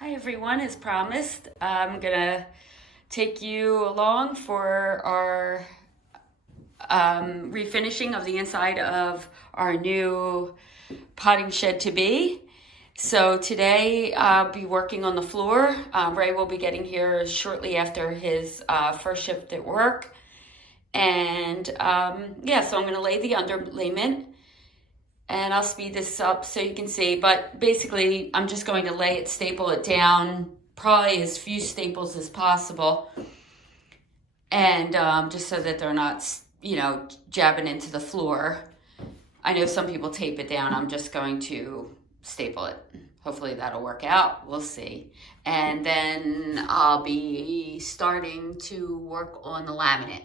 Hi everyone, as promised, I'm gonna take you along for our refinishing of the inside of our new potting shed to be. So today I'll be working on the floor. Ray will be getting here shortly after his first shift at work. And so I'm gonna lay the underlayment. And I'll speed this up so you can see, but basically I'm just going to lay it, staple it down, probably as few staples as possible, and just so that they're not, jabbing into the floor. I know some people tape it down. I'm just going to staple it. Hopefully that'll work out. We'll see. And then I'll be starting to work on the laminate.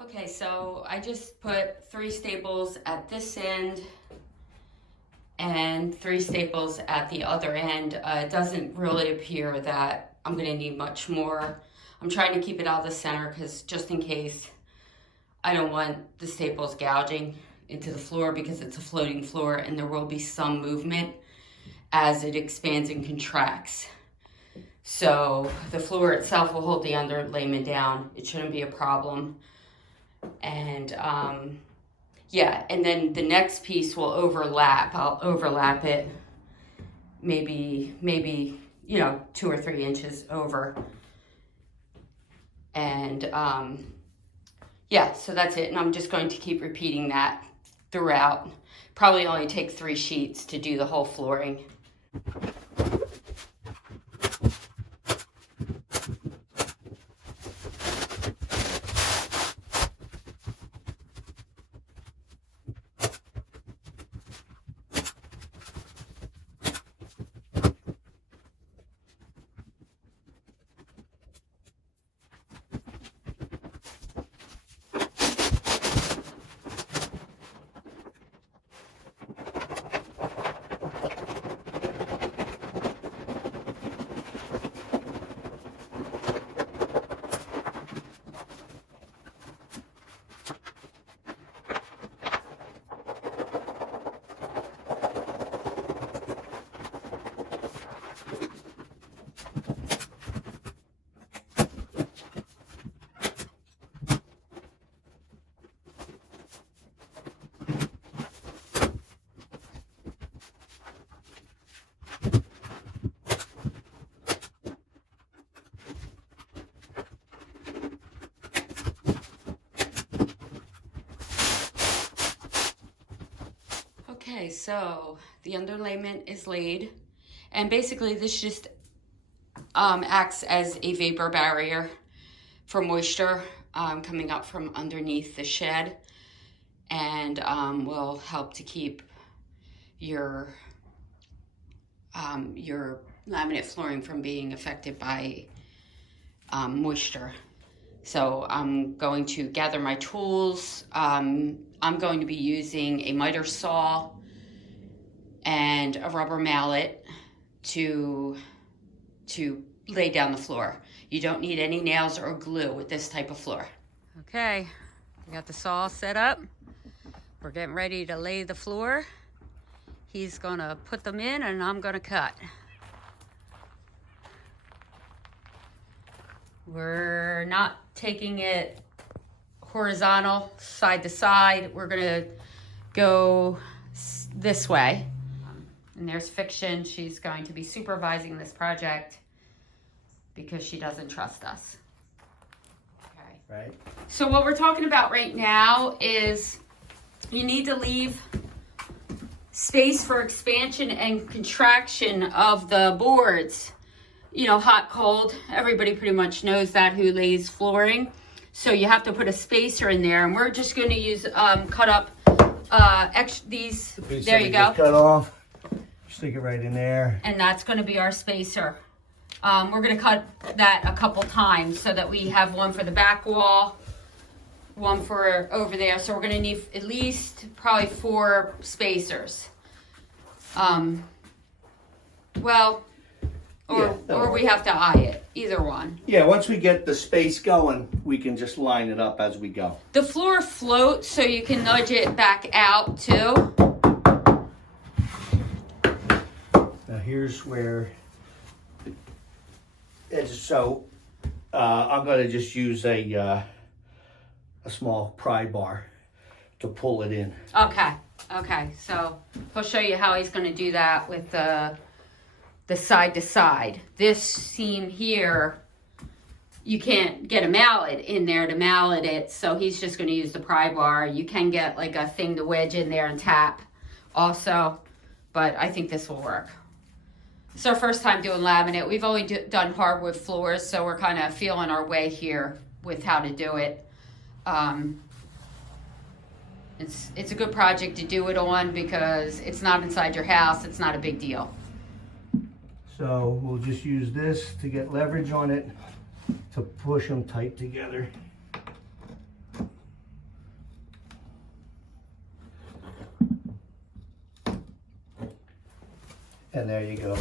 Okay, so I just put 3 staples at this end and 3 staples at the other end. It doesn't really appear that I'm going to need much more. I'm trying to keep it out of the center because just in case, I don't want the staples gouging into the floor because it's a floating floor and there will be some movement as it expands and contracts. So the floor itself will hold the underlayment down. It shouldn't be a problem. And and then the next piece will overlap. I'll overlap it maybe 2 or 3 inches over. And so that's it. And I'm just going to keep repeating that throughout. Probably only take 3 sheets to do the whole flooring. Okay, so the underlayment is laid, and basically this just acts as a vapor barrier for moisture coming up from underneath the shed, and will help to keep your laminate flooring from being affected by moisture. So I'm going to gather my tools. I'm going to be using a miter saw and a rubber mallet to lay down the floor. You don't need any nails or glue with this type of floor. Okay, I got the saw set up. We're getting ready to lay the floor. He's gonna put them in and I'm gonna cut. We're not taking it horizontal, side to side. We're gonna go this way. And there's Fiction. She's going to be supervising this project because she doesn't trust us. Okay. Right. So what we're talking about right now is you need to leave space for expansion and contraction of the boards. You know, hot, cold, everybody pretty much knows that who lays flooring. So you have to put a spacer in there, and we're just going to use cut up these. There you go. Just cut off. Stick it right in there. And that's going to be our spacer. We're going to cut that a couple times so that we have one for the back wall, one for over there. So we're going to need at least probably 4 spacers. Or we have to eye it, either one. Yeah, once we get the space going, we can just line it up as we go. The floor floats, so you can nudge it back out too. Now here's where, I'm going to just use a small pry bar to pull it in. Okay, so he'll show you how he's going to do that with the side to side. This seam here, you can't get a mallet in there to mallet it, so he's just going to use the pry bar. You can get like a thing to wedge in there and tap also, but I think this will work. It's our first time doing laminate. We've only done hardwood floors, so we're kind of feeling our way here with how to do it. It's a good project to do it on because it's not inside your house. It's not a big deal. So we'll just use this to get leverage on it to push them tight together. And there you go.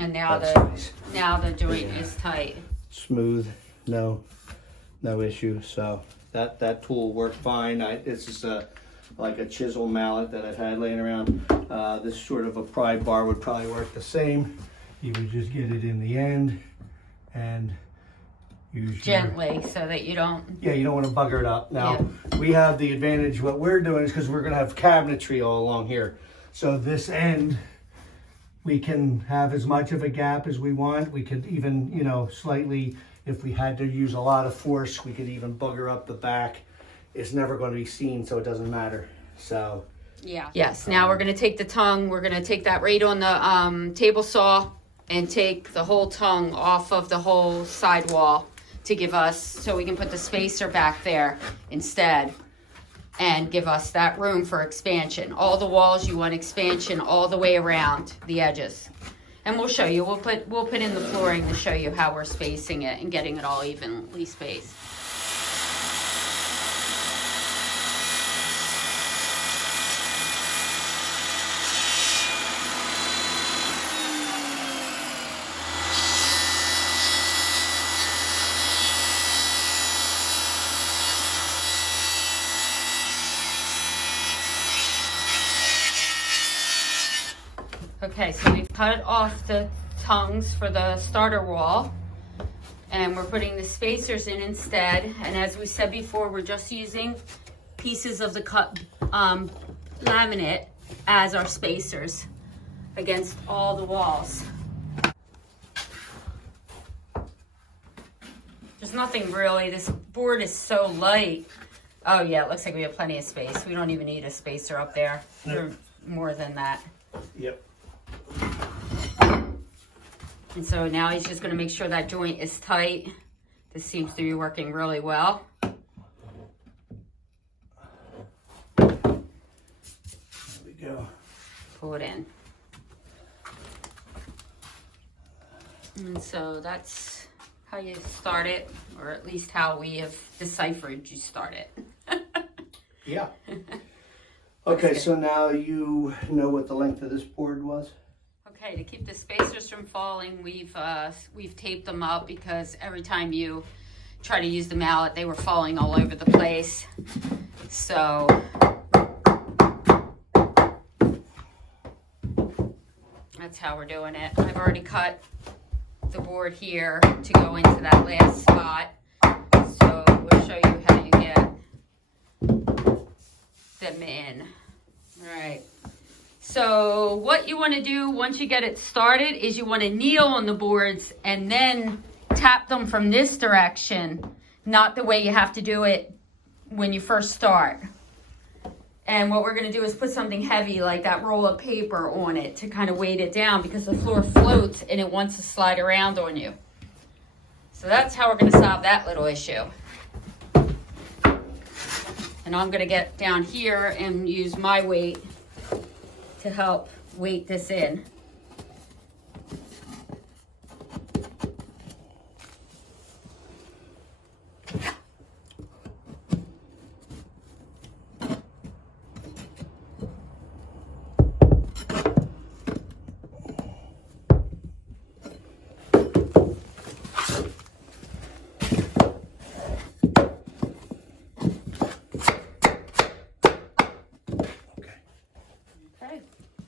And now That's now the joint Yeah. is tight. Smooth, no issue. So that tool worked fine. This is like a chisel mallet that I've had laying around. This sort of a pry bar would probably work the same. You would just get it in the end and use Gently so that you don't... Yeah, you don't want to bugger it up. Now, we have the advantage, what we're doing is because we're going to have cabinetry all along here. So this end, we can have as much of a gap as we want. We could even, slightly, if we had to use a lot of force, we could even bugger up the back. It's never going to be seen, so it doesn't matter. So... Yeah. Yes, now we're going to take the tongue. We're going to take that right on the table saw and take the whole tongue off of the whole side wall to give us, so we can put the spacer back there instead and give us that room for expansion. All the walls, you want expansion all the way around the edges. And we'll show you. We'll put in the flooring to show you how we're spacing it and getting it all evenly spaced. Okay, so we've cut off the tongues for the starter wall, and we're putting the spacers in instead. And as we said before, we're just using pieces of the cut laminate as our spacers against all the walls. There's nothing really, this board is so light. Oh yeah, it looks like we have plenty of space. We don't even need a spacer up there. Nope. More than that. Yep. And so now he's just going to make sure that joint is tight. This seems to be working really well. There we go. Pull it in. And so that's how you start it, or at least how we have deciphered you start it. Yeah. Okay, so now you know what the length of this board was? Okay, to keep the spacers from falling, we've taped them up because every time you try to use the mallet, they were falling all over the place. So that's how we're doing it. I've already cut the board here to go into that last spot. So we'll show you how you get them in. All right. So what you want to do once you get it started is you want to kneel on the boards and then tap them from this direction, not the way you have to do it when you first start. And what we're going to do is put something heavy like that roll of paper on it to kind of weight it down because the floor floats and it wants to slide around on you. So that's how we're going to solve that little issue. And I'm gonna get down here and use my weight to help weight this in.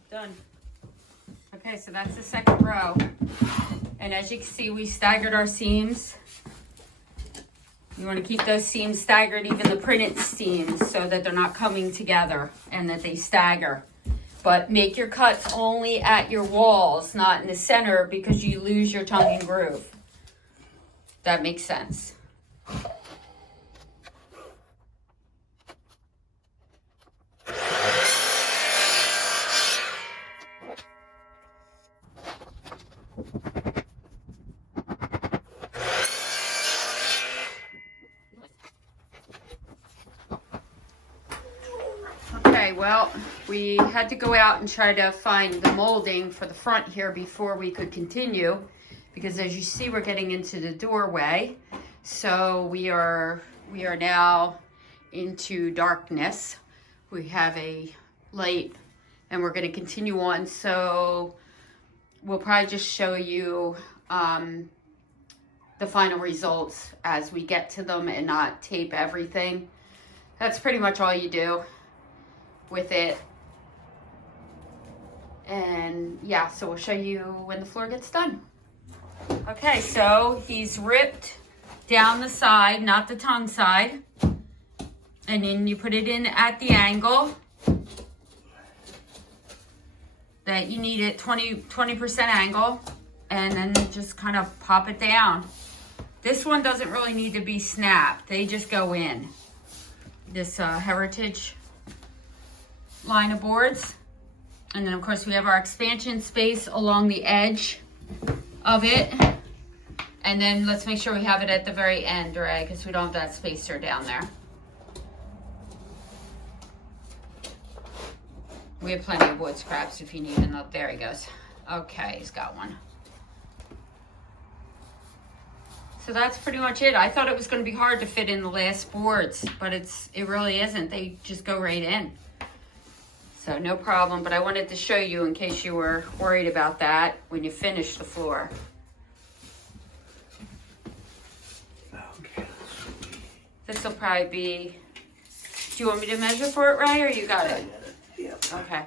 Done. Okay, so that's the second row. And as you can see, we staggered our seams. You want to keep those seams staggered, even the printed seams, so that they're not coming together and that they stagger. But make your cuts only at your walls, not in the center, because you lose your tongue and groove. That makes sense. Okay, well, we had to go out and try to find the molding for the front here before we could continue, because as you see, we're getting into the doorway. So we are now into darkness. We have a light and we're going to continue on. So we'll probably just show you the final results as we get to them and not tape everything. That's pretty much all you do with it. And yeah, so we'll show you when the floor gets done. Okay, so he's ripped down the side, not the tongue side. And then you put it in at the angle that you need it, 20% angle, and then just kind of pop it down. This one doesn't really need to be snapped. They just go in. This Heritage line of boards. And then of course we have our expansion space along the edge of it. And then let's make sure we have it at the very end, right? Because we don't have that spacer down there. We have plenty of wood scraps if you need another. There he goes. Okay, he's got one. So that's pretty much it. I thought it was going to be hard to fit in the last boards, but it really isn't. They just go right in. So no problem, but I wanted to show you in case you were worried about that when you finish the floor. Okay. This will probably be, do you want me to measure for it, Ray, or you got it? Yep. Okay.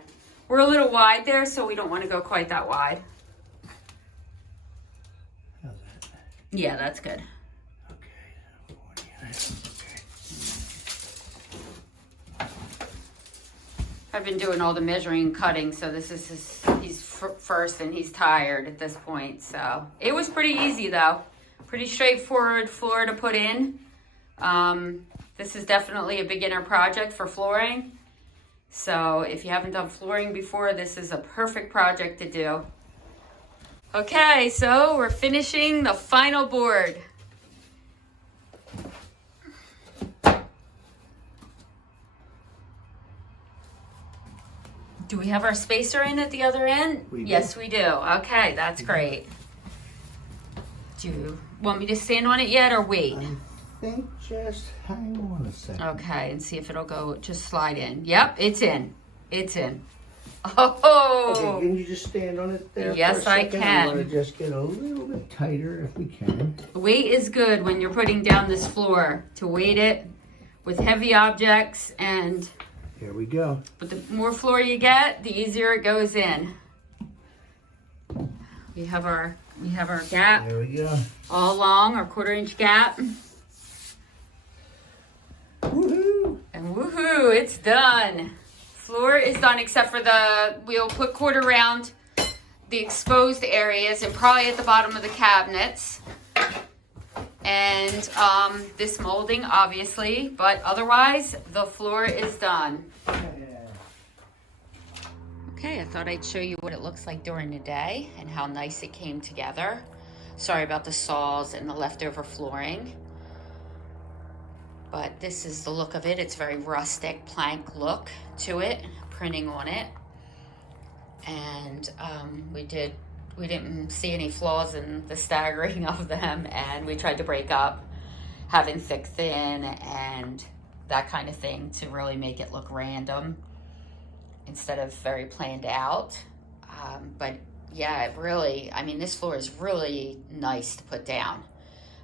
We're a little wide there, so we don't want to go quite that wide. How's that? Yeah, that's good. Okay. I've been doing all the measuring and cutting, so this is he's first and he's tired at this point. So it was pretty easy though. Pretty straightforward floor to put in. This is definitely a beginner project for flooring. So if you haven't done flooring before, this is a perfect project to do. Okay, so we're finishing the final board. Do we have our spacer in at the other end? Yes, we do. Okay, that's great. Do you want me to stand on it yet or wait? I think just hang on a second. Okay, and see if it'll go, just slide in. Yep, it's in. It's in. Oh! Okay, can you just stand on it there Yes, for a second? I can. I'm going to just get a little bit tighter if we can. Weight is good when you're putting down this floor, to weight it with heavy objects, and Here we go. but the more floor you get, the easier it goes in. We have our gap There we go. all along, our 1/4 inch gap. Woohoo! And woohoo, it's done. Floor is done except for we'll put cord around the exposed areas and probably at the bottom of the cabinets. And this molding, obviously, but otherwise, the floor is done. Okay, I thought I'd show you what it looks like during the day and how nice it came together. Sorry about the saws and the leftover flooring. But this is the look of it. It's very rustic plank look to it, printing on it. And we didn't see any flaws in the staggering of them, and we tried to break up having thick thin and that kind of thing to really make it look random instead of very planned out. But yeah, it really, I mean, this floor is really nice to put down.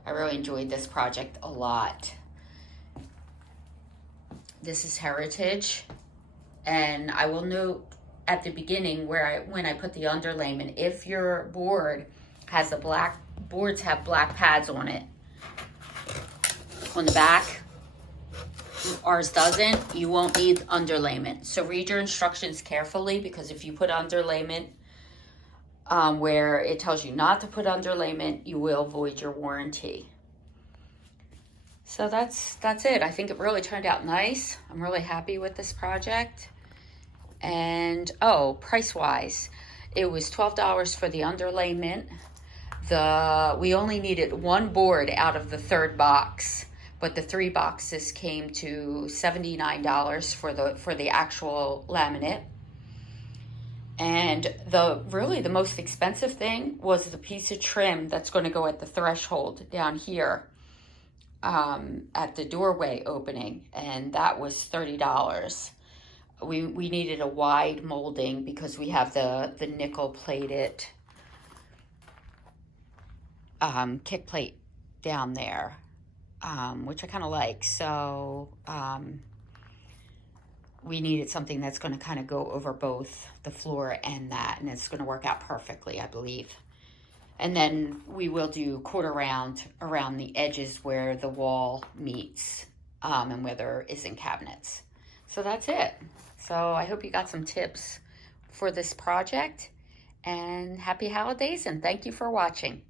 I really enjoyed this project a lot. This is Heritage, and I will note at the beginning when I put the underlayment, if your board has boards have black pads on it, on the back, ours doesn't, you won't need underlayment. So read your instructions carefully, because if you put underlayment where it tells you not to put underlayment, you will void your warranty. So that's it. I think it really turned out nice. I'm really happy with this project. And price wise, it was $12 for the underlayment. We only needed one board out of the third box, but the 3 boxes came to $79 for the actual laminate. And the most expensive thing was the piece of trim that's going to go at the threshold down here at the doorway opening, and that was $30. We needed a wide molding because we have the nickel plated kick plate down there, which I kind of like. So we needed something that's going to kind of go over both the floor and that, and it's going to work out perfectly, I believe. And then we will do quarter round around the edges where the wall meets and where there isn't cabinets. So that's it. So I hope you got some tips for this project, and happy holidays, and thank you for watching.